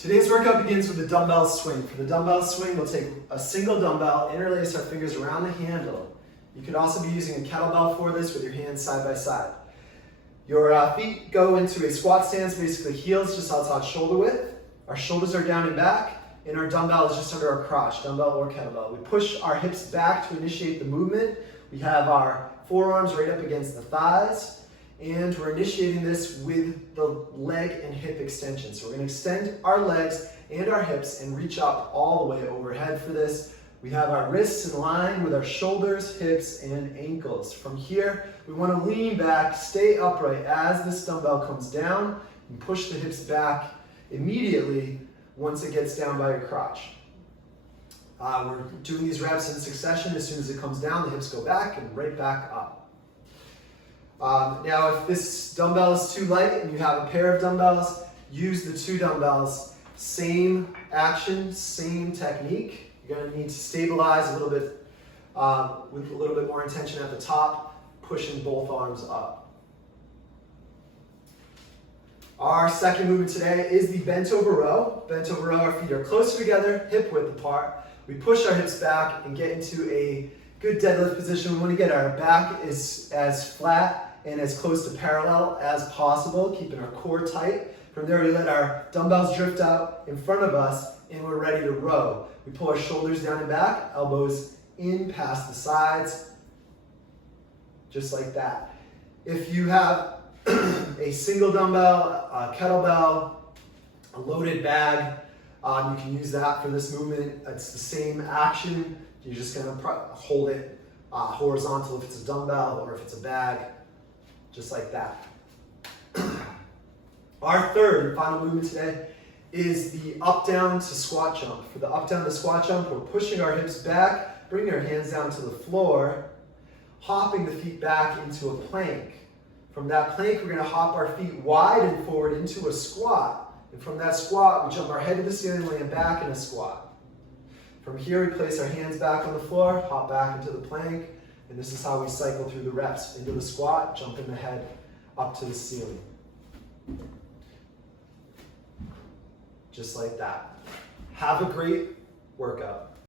Today's workout begins with the dumbbell swing. For the dumbbell swing, we'll take a single dumbbell, interlace our fingers around the handle. You could also be using a kettlebell for this with your hands side by side. Your feet go into a squat stance, basically heels just outside shoulder width. Our shoulders are down and back, and our dumbbell is just under our crotch, dumbbell or kettlebell. We push our hips back to initiate the movement. We have our forearms right up against the thighs. And we're initiating this with the leg and hip extension. So we're going to extend our legs and our hips and reach up all the way overhead for this. We have our wrists in line with our shoulders, hips, and ankles. From here, we want to lean back, stay upright as this dumbbell comes down, and push the hips back immediately once it gets down by your crotch. We're doing these reps in succession. As soon as it comes down, the hips go back and right back up. Now, if this dumbbell is too light and you have a pair of dumbbells, use the two dumbbells. Same action, same technique. You're going to need to stabilize a little bit with a little bit more intention at the top, pushing both arms up. Our second movement today is the bent over row. Bent over row, our feet are closer together, hip width apart. We push our hips back and get into a good deadlift position. We want to get our back as flat and as close to parallel as possible, keeping our core tight. From there, we let our dumbbells drift out in front of us, and we're ready to row. We pull our shoulders down and back, elbows in past the sides, just like that. If you have a single dumbbell, a kettlebell, a loaded bag, you can use that for this movement. It's the same action. You're just gonna hold it horizontal if it's a dumbbell or if it's a bag, just like that. Our third and final movement today is the up down to squat jump. For the up down to squat jump, we're pushing our hips back, bringing our hands down to the floor, hopping the feet back into a plank. From that plank, we're gonna hop our feet wide and forward into a squat. And from that squat, we jump our head to the ceiling, land back in a squat. From here, we place our hands back on the floor, hop back into the plank, and this is how we cycle through the reps. Into the squat, jumping the head up to the ceiling. Just like that. Have a great workout.